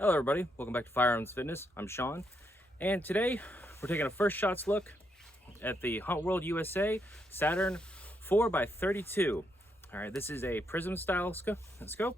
Hello everybody, welcome back to Firearms&Fitness. I'm Sean, and today we're taking a first shots look at the HWU Saturn 4x32. Alright, this is a Prism style scope.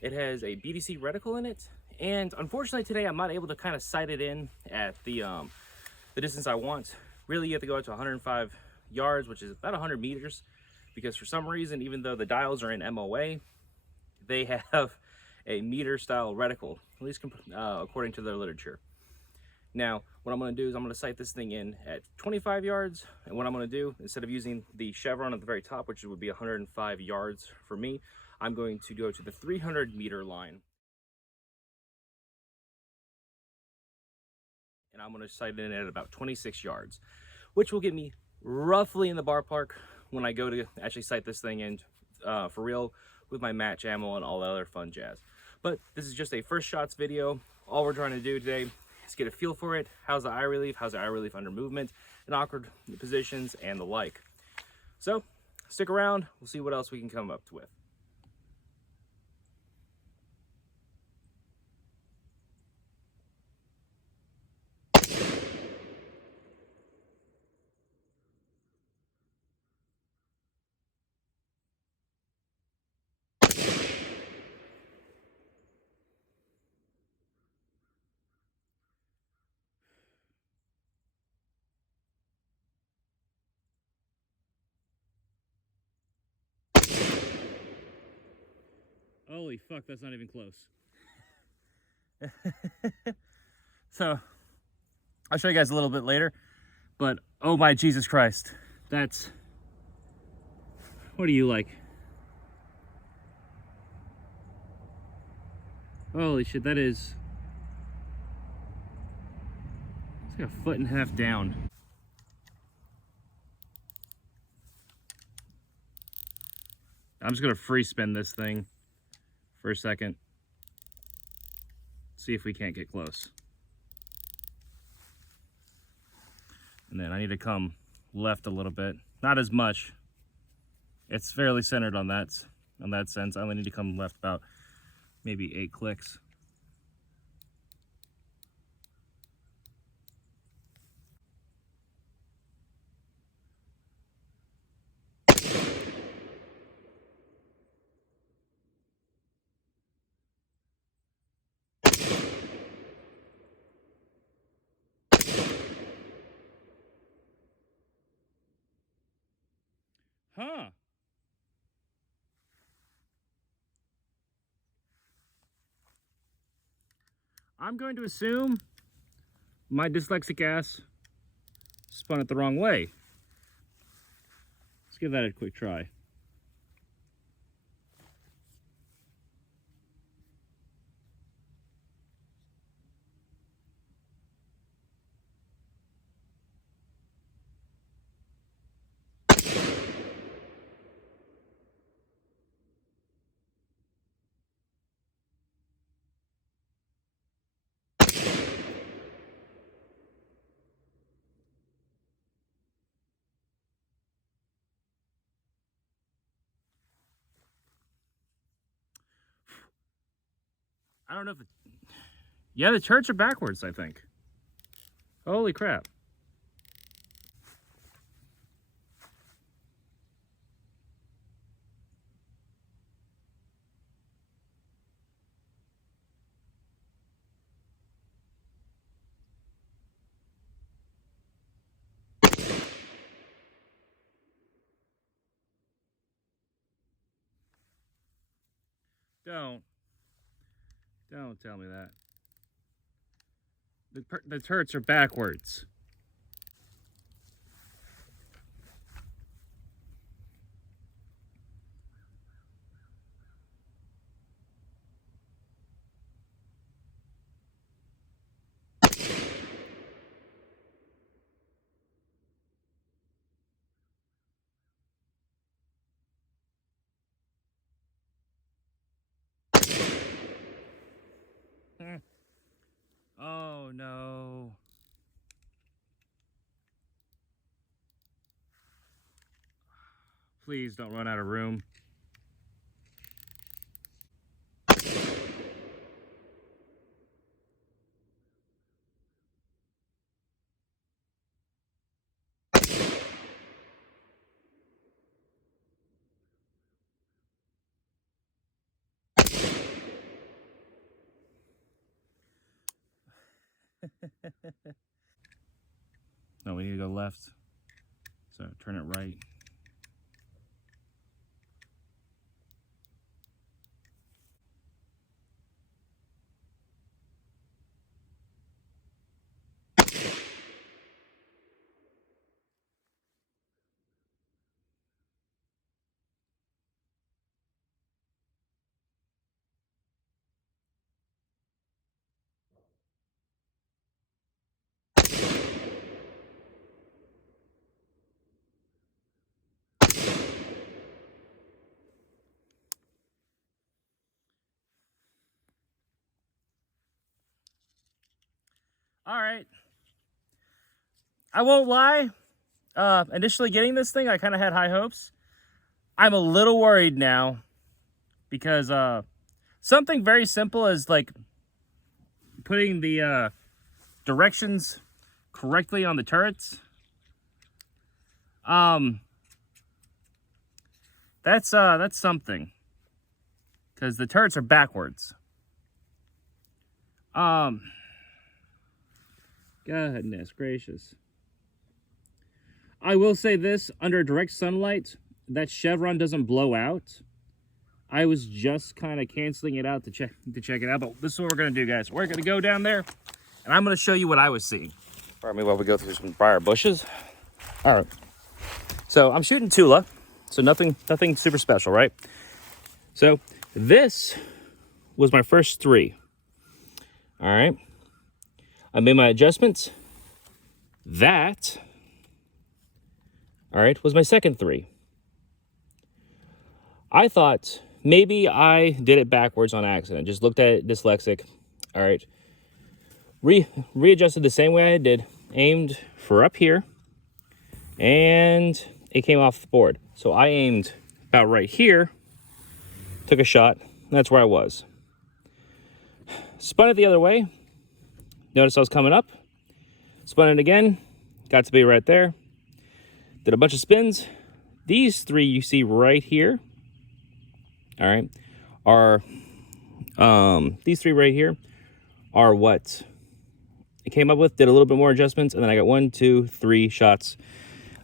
It has a BDC reticle in it, and unfortunately today I'm not able to kind of sight it in at the distance I want. Really, you have to go out to 105 yards, which is about 100 meters, because for some reason, even though the dials are in MOA, they have a meter style reticle, at least according to their literature. Now, what I'm going to do is I'm going to sight this thing in at 25 yards, and what I'm going to do, instead of using the chevron at the very top, which would be 105 yards for me, I'm going to go to the 300 meter line, and I'm going to sight it in at about 26 yards, which will get me roughly in the ballpark when I go to actually sight this thing in for real, with my match ammo and all the other fun jazz. But this is just a first shots video. All we're trying to do today is get a feel for it. How's the eye relief? How's the eye relief under movement and awkward positions and the like. So stick around. We'll see what else we can come up with. Holy fuck, that's not even close. So, I'll show you guys a little bit later, but oh my Jesus Christ, that's, what do you like? Holy shit, that is, it's like a foot and a half down. I'm just gonna free spin this thing for a second. See if we can't get close. And then I need to come left a little bit. Not as much. It's fairly centered on that sense. I only need to come left about maybe 8 clicks. Huh. I'm going to assume my dyslexic ass spun it the wrong way. Let's give that a quick try. I don't know if yeah, the turrets are backwards, I think. Holy crap. Don't tell me that. The turrets are backwards. Oh no. Please don't run out of room. No, we need to go left. So turn it right. All right. I won't lie. Initially getting this thing, I kind of had high hopes. I'm a little worried now because something very simple as like putting the directions correctly on the turrets. That's something, because the turrets are backwards. Goodness gracious. I will say this, under direct sunlight, that chevron doesn't blow out. I was just kind of canceling it out to check it out, but this is what we're gonna do, guys. We're gonna go down there, and I'm gonna show you what I was seeing. Pardon me while we go through some briar bushes. All right. So I'm shooting Tula, so nothing super special, right? So this was my first 3. All right. I made my adjustments. That, all right, was my second 3. I thought maybe I did it backwards on accident. Just looked at it dyslexic. All right. Readjusted the same way I did. Aimed for up here. And it came off the board. So I aimed about right here. Took a shot. That's where I was. Spun it the other way. Noticed I was coming up. Spun it again. Got to be right there. Did a bunch of spins. These 3 you see right here, all right, are these 3 right here are what I came up with. Did a little bit more adjustments, and then I got 1, 2, 3 shots.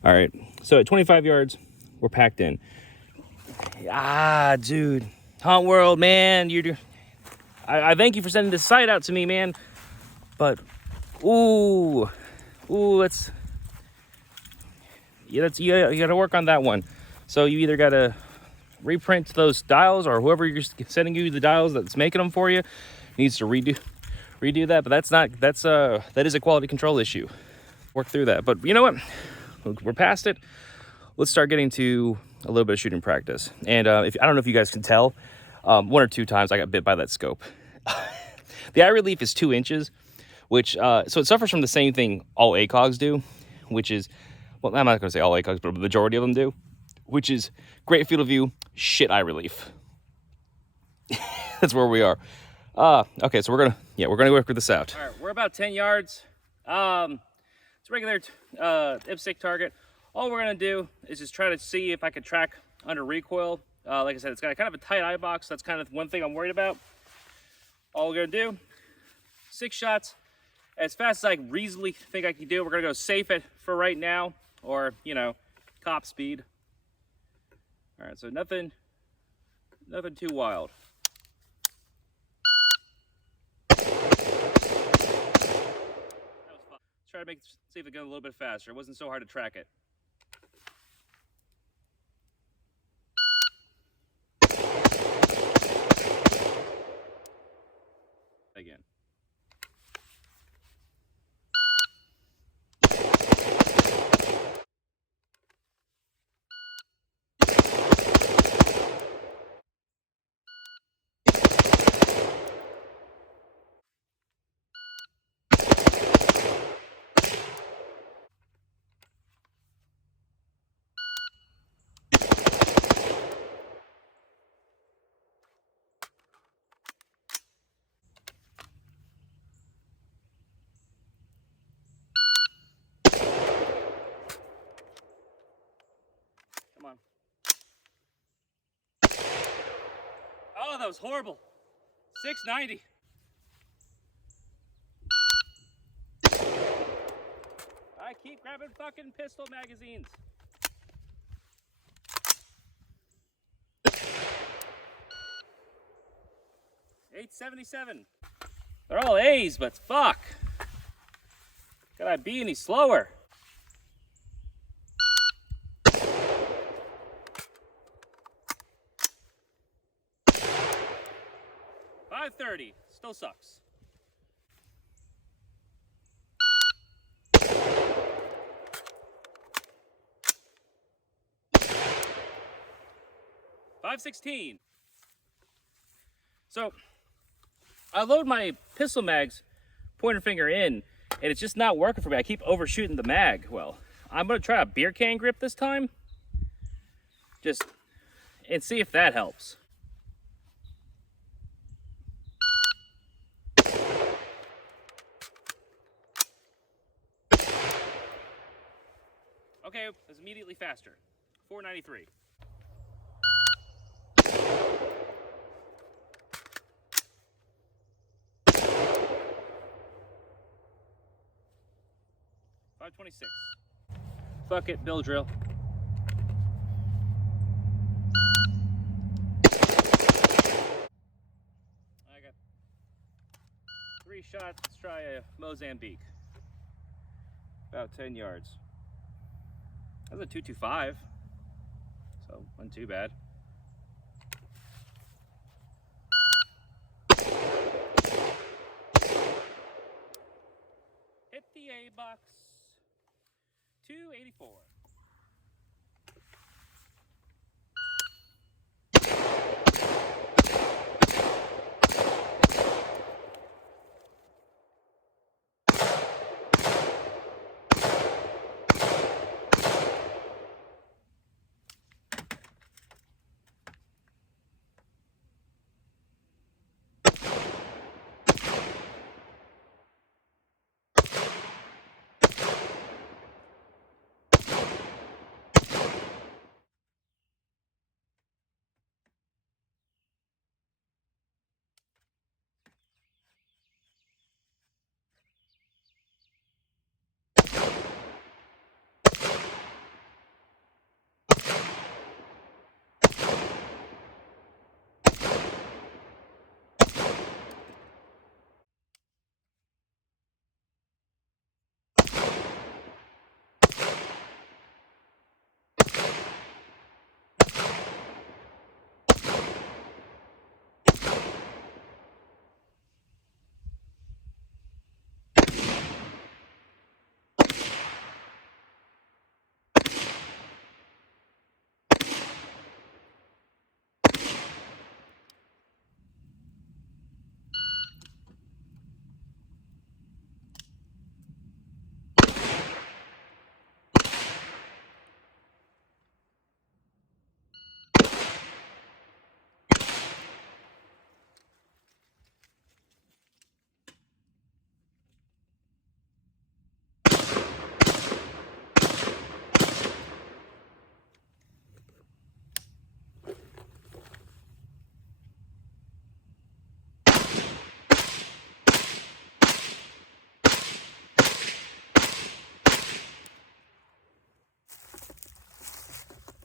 All right, so at 25 yards, we're packed in. Ah, dude, Hunt World, man, I thank you for sending this site out to me, man. But let's. Yeah, you got to work on that one. So you either got to reprint those dials, or whoever you're sending you the dials that's making them for you needs to redo that. But that is a quality control issue. Work through that. But you know what? We're past it. Let's start getting to a little bit of shooting practice. And I don't know if you guys can tell, 1 or 2 times I got bit by that scope. The eye relief is 2 inches, which so it suffers from the same thing all ACOGs do, which is, well, I'm not going to say all ACOGs, but the majority of them do, which is great field of view, shit eye relief. That's where we are. Okay, so we're gonna work this out. All right, we're about 10 yards. It's a regular IPSC target. All we're gonna do is just try to see if I can track under recoil. Like I said, it's got kind of a tight eye box. That's kind of one thing I'm worried about. All we're gonna do, 6 shots, as fast as I reasonably think I can do. We're gonna go safe it for right now, or cop speed. All right, so nothing too wild. Try to see if it goes a little bit faster. It wasn't so hard to track it. Again. Come on. Oh, that was horrible. 690. I keep grabbing fucking pistol magazines. .877. They're all A's, but fuck. Could I be any slower? .530. Still sucks. .516. So I load my pistol mags pointer finger in, and it's just not working for me. I keep overshooting the mag. Well, I'm gonna try a beer can grip this time, and see if that helps. Okay, it's immediately faster. 493. .526. Fuck it, bill drill. I got 3 shots. Let's try a Mozambique. About 10 yards. That's a 225. So, wasn't too bad. Hit the A box. 284.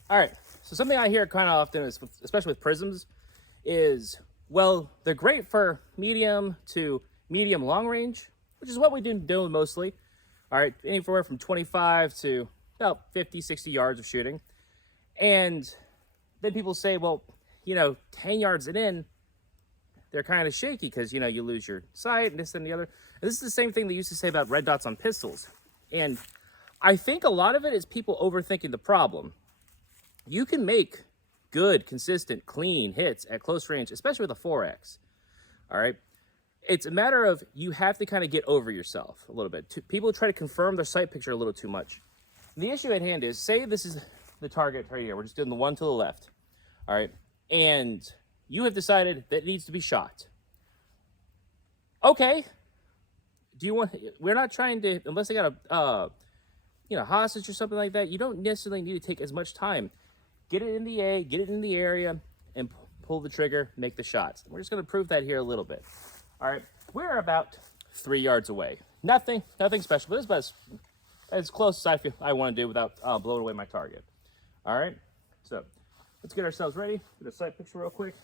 All right, so something I hear kind of often, is, especially with prisms, is, well, they're great for medium to medium long range, which is what we've been doing mostly. All right, anywhere from 25 to about 50, 60 yards of shooting. And then people say, well, 10 yards in, they're kind of shaky because, you lose your sight and this and the other. And this is the same thing they used to say about red dots on pistols. And I think a lot of it is people overthinking the problem. You can make good, consistent, clean hits at close range, especially with a 4X. All right. It's a matter of you have to kind of get over yourself a little bit. People try to confirm their sight picture a little too much. The issue at hand is, say this is the target right here. We're just doing the one to the left. All right. And you have decided that it needs to be shot. Okay. We're not trying to, unless they got a, hostage or something like that, you don't necessarily need to take as much time. Get it in the A, get it in the area, and pull the trigger, make the shots. We're just going to prove that here a little bit. All right, we're about 3 yards away. Nothing special, but it's about as close as I want to do without blowing away my target. All right, so let's get ourselves ready. Get a sight picture real quick.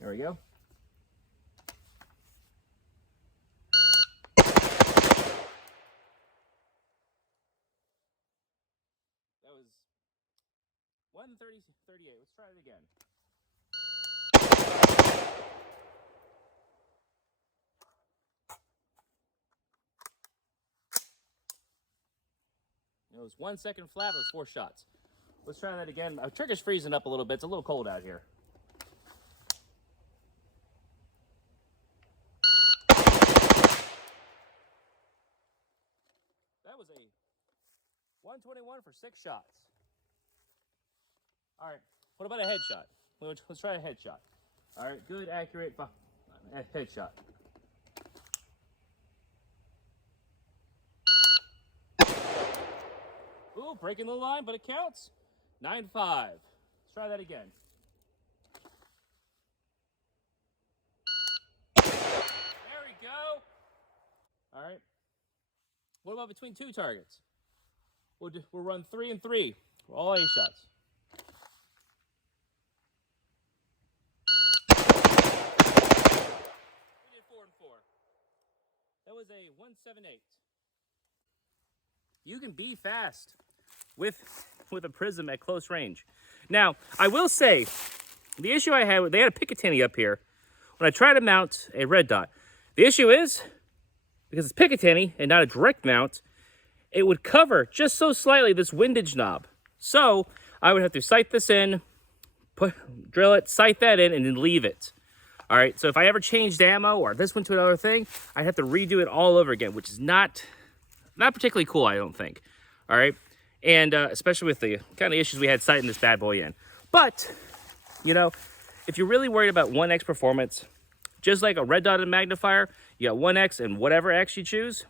There we go. That was 1:38. Let's try it again. It was 1 second flat, it was 4 shots. Let's try that again. Our trigger's freezing up a little bit. It's a little cold out here. That was a 121 for 6 shots. All right, what about a headshot? Let's try a headshot. All right, good, accurate headshot. Ooh, breaking the line, but it counts. 9-5. Let's try that again. There we go. All right. What about between 2 targets? We'll run 3 and 3. All A shots. We did 4 and 4. That was a 178. You can be fast with a Prism at close range. Now, I will say, the issue I had, they had a Picatinny up here. When I tried to mount a red dot, the issue is, because it's Picatinny and not a direct mount, it would cover just so slightly this windage knob. So, I would have to sight this in, drill it, sight that in, and then leave it. All right, so if I ever changed ammo or this went to another thing, I'd have to redo it all over again, which is not particularly cool, I don't think. All right, and especially with the kind of issues we had sighting this bad boy in. But, you know, if you're really worried about 1x performance, just like a red dotted magnifier, you got 1x and whatever X you choose.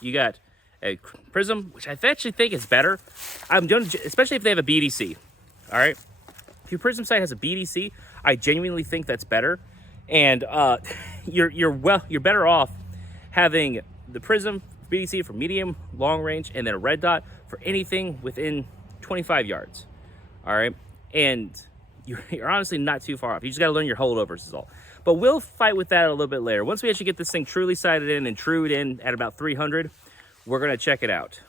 You got a Prism, which I actually think is better. I'm doing, especially if they have a BDC. All right, if your Prism sight has a BDC, I genuinely think that's better, and you're better off having the Prism BDC for medium, long range, and then a red dot for anything within 25 yards. All right, and you're honestly not too far off. You just got to learn your holdovers is all. But we'll fight with that a little bit later. Once we actually get this thing truly sighted in and trued in at about 300, we're gonna check it out.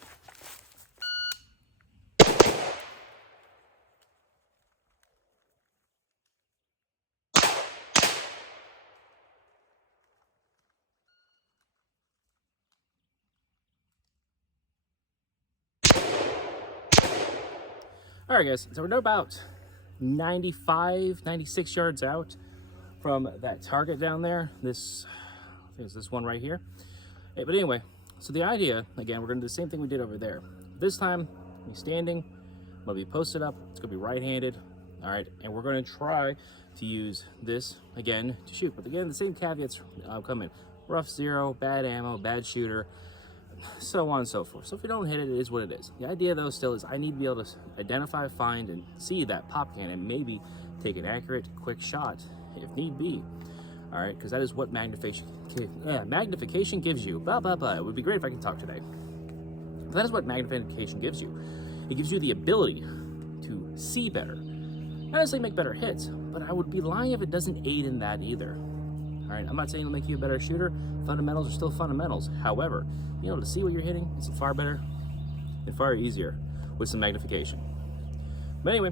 All right, guys, so we're about 95, 96 yards out from that target down there. This, I think it's this one right here. Hey, but anyway, so the idea, again, we're gonna do the same thing we did over there. This time, I'm standing, I'm gonna be posted up, it's gonna be right-handed, all right? And we're gonna try to use this, again, to shoot. But again, the same caveats come in. Rough zero, bad ammo, bad shooter, so on and so forth. So if we don't hit it, it is what it is. The idea, though, still is I need to be able to identify, find, and see that pop can and maybe take an accurate, quick shot if need be. All right, because that is what magnification gives you. Blah, blah, blah. It would be great if I could talk today. But that is what magnification gives you. It gives you the ability to see better. Not necessarily make better hits, but I would be lying if it doesn't aid in that either. All right, I'm not saying it'll make you a better shooter. Fundamentals are still fundamentals. However, being able to see what you're hitting is far better and far easier with some magnification. But anyway,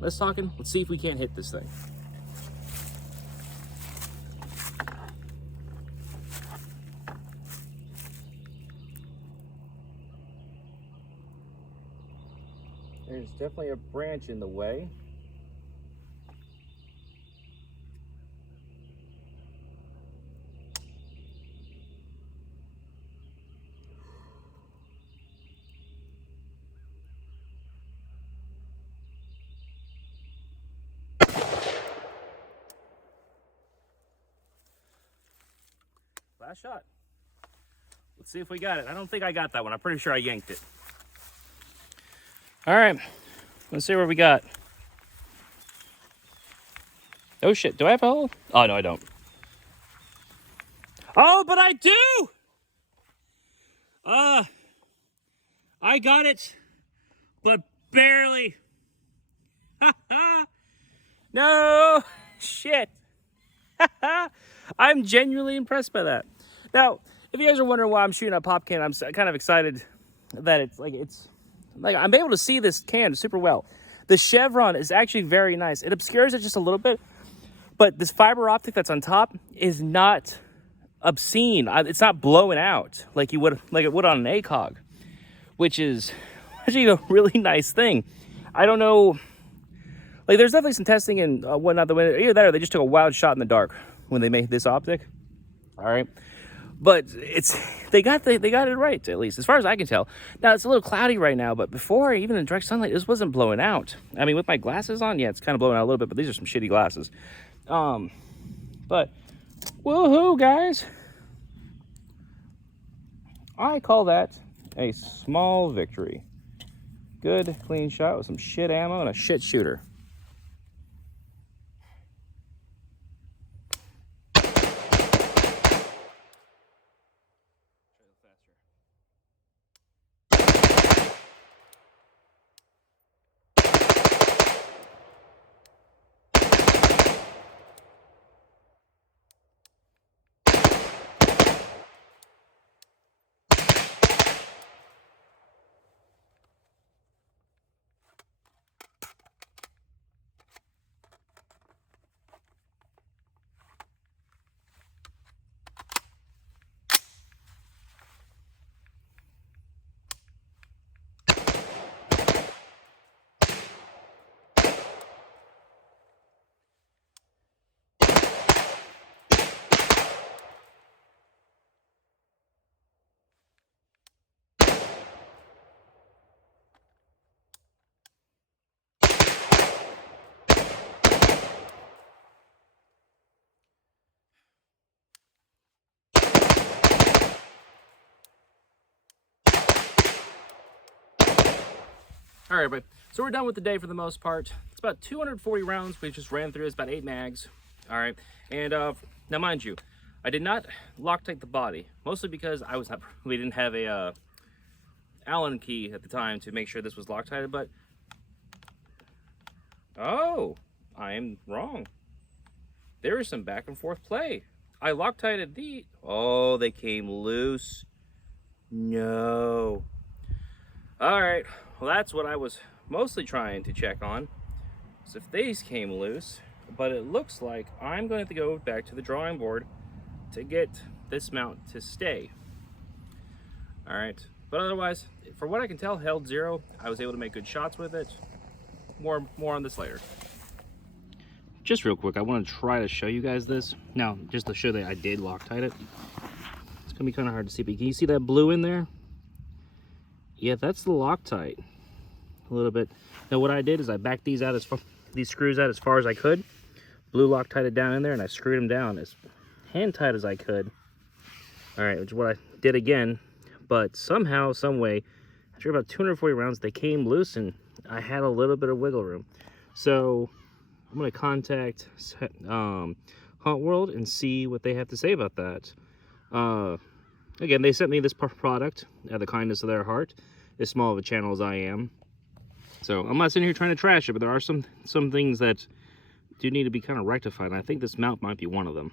let's see if we can't hit this thing. There's definitely a branch in the way. Last shot. Let's see if we got it. I don't think I got that one. I'm pretty sure I yanked it. All right, let's see what we got. Oh shit, do I have a hole? Oh no, I don't. Oh, but I do! I got it, but barely. No, shit. I'm genuinely impressed by that. Now, if you guys are wondering why I'm shooting a pop can, I'm kind of excited that it's like I'm able to see this can super well. The chevron is actually very nice. It obscures it just a little bit, but this fiber optic that's on top is not obscene. It's not blowing out like it would on an ACOG, which is actually a really nice thing. I don't know. Like, there's definitely some testing and whatnot. Either that or they just took a wild shot in the dark when they made this optic. All right, but they got it right, at least as far as I can tell. Now it's a little cloudy right now, but before, even in direct sunlight, this wasn't blowing out. I mean, with my glasses on, yeah, it's kind of blowing out a little bit, but these are some shitty glasses. But woohoo, guys! I call that a small victory. Good, clean shot with some shit ammo and a shit shooter. All right, everybody. So we're done with the day for the most part. It's about 240 rounds. We just ran through. It's about 8 mags. All right. And now, mind you, I did not Loctite the body, mostly because we didn't have a Allen key at the time to make sure this was Loctited. But oh, I am wrong. There is some back and forth play. I Loctited the. Oh, they came loose. No. All right. Well, that's what I was mostly trying to check on, so if these came loose, but it looks like I'm going to have to go back to the drawing board to get this mount to stay. All right, but otherwise, for what I can tell, held zero. I was able to make good shots with it. More on this later. Just real quick, I want to try to show you guys this. Now, just to show that I did Loctite it. It's gonna be kind of hard to see, but can you see that blue in there? Yeah, that's the Loctite. A little bit. Now what I did is I backed these screws out as far as I could, blue Loctited down in there, and I screwed them down as hand tight as I could. All right, which is what I did again, but somehow, some way, after about 240 rounds, they came loose and I had a little bit of wiggle room. So I'm gonna contact Hunt World and see what they have to say about that. Again, they sent me this product out of the kindness of their heart, as small of a channel as I am. So I'm not sitting here trying to trash it, but there are some things that do need to be kind of rectified, and I think this mount might be one of them.